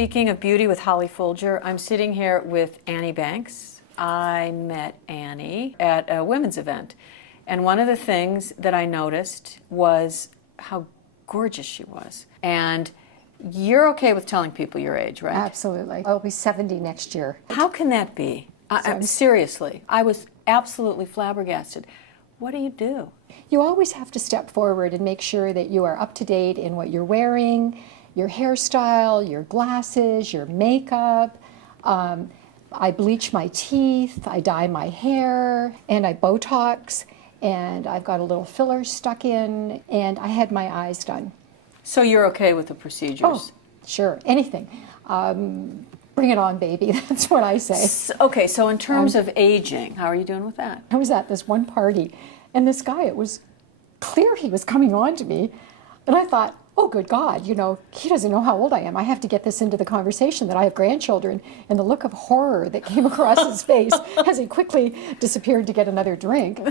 speaking of beauty with Holly Fulger, I'm sitting here with Annie Banks. I met Annie at a women's event, and one of the things that I noticed was how gorgeous she was. And you're okay with telling people your age, right? Absolutely. I'll be 70 next year. How can that be? Seriously, I was absolutely flabbergasted. What do you do? You always have to step forward and make sure that you are up to date in what you're wearing, your hairstyle, your glasses, your makeup. I bleach my teeth, I dye my hair, and I Botox, and I've got a little filler stuck in, and I had my eyes done. So you're okay with the procedures? Oh, sure, anything. Bring it on, baby, that's what I say. Okay, so in terms of aging, how are you doing with that? I was at this one party, and this guy, it was clear he was coming on to me, and I thought, oh, good God, you know, he doesn't know how old I am. I have to get this into the conversation that I have grandchildren, and the look of horror that came across his face as he quickly disappeared to get another drink.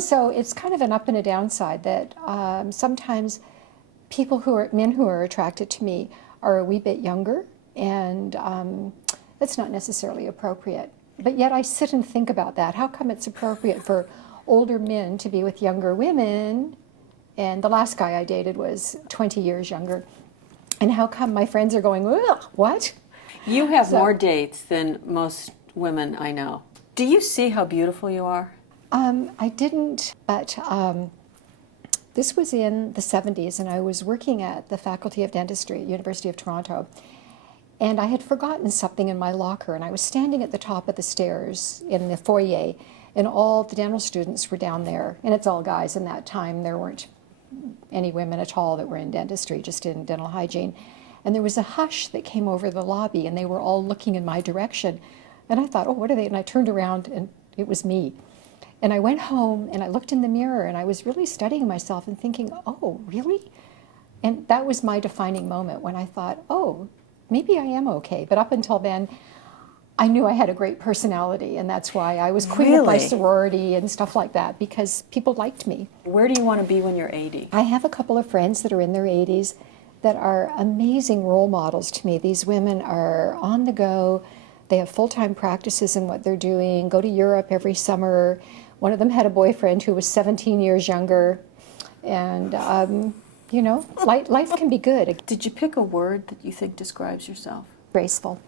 So it's kind of an up and a downside that sometimes men who are attracted to me are a wee bit younger, and that's not necessarily appropriate. But yet I sit and think about that. How come it's appropriate for older men to be with younger women? And the last guy I dated was 20 years younger. And how come my friends are going, ugh, what? You have more dates than most women I know. Do you see how beautiful you are? I didn't, but this was in the 70s, and I was working at the Faculty of Dentistry at University of Toronto. And I had forgotten something in my locker, and I was standing at the top of the stairs in the foyer, and all the dental students were down there. And it's all guys in that time. There weren't any women at all that were in dentistry, just in dental hygiene. And there was a hush that came over the lobby, and they were all looking in my direction. And I thought, oh, what are they? And I turned around, and it was me. And I went home, and I looked in the mirror, and I was really studying myself and thinking, oh, really? And that was my defining moment when I thought, oh, maybe I am okay. But up until then, I knew I had a great personality, and that's why I was queen of my sorority and stuff like that, because people liked me. Where do you want to be when you're 80? I have a couple of friends that are in their 80s that are amazing role models to me. These women are on the go. They have full-time practices in what they're doing, go to Europe every summer. One of them had a boyfriend who was 17 years younger. And, you know, life can be good. Did you pick a word that you think describes yourself? Graceful.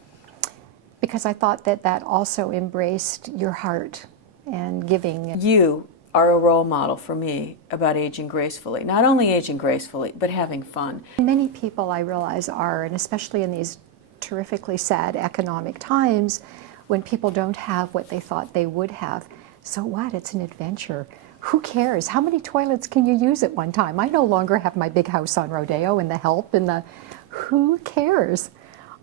Because I thought that that also embraced your heart and giving. You are a role model for me about aging gracefully. Not only aging gracefully, but having fun. Many people, I realize, are, and especially in these terrifically sad economic times when people don't have what they thought they would have. So what? It's an adventure. Who cares? How many toilets can you use at one time? I no longer have my big house on Rodeo and the help and the... Who cares?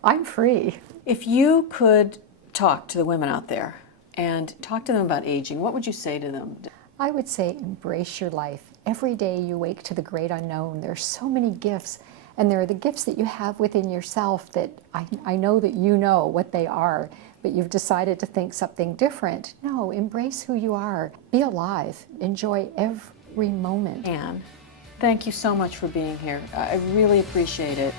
I'm free. If you could talk to the women out there and talk to them about aging, what would you say to them? I would say embrace your life. Every day you wake to the great unknown. There's so many gifts, and there are the gifts that you have within yourself that I know that you know what they are, but you've decided to think something different. No, embrace who you are. Be alive. Enjoy every moment. Anne, thank you so much for being here. I really appreciate it.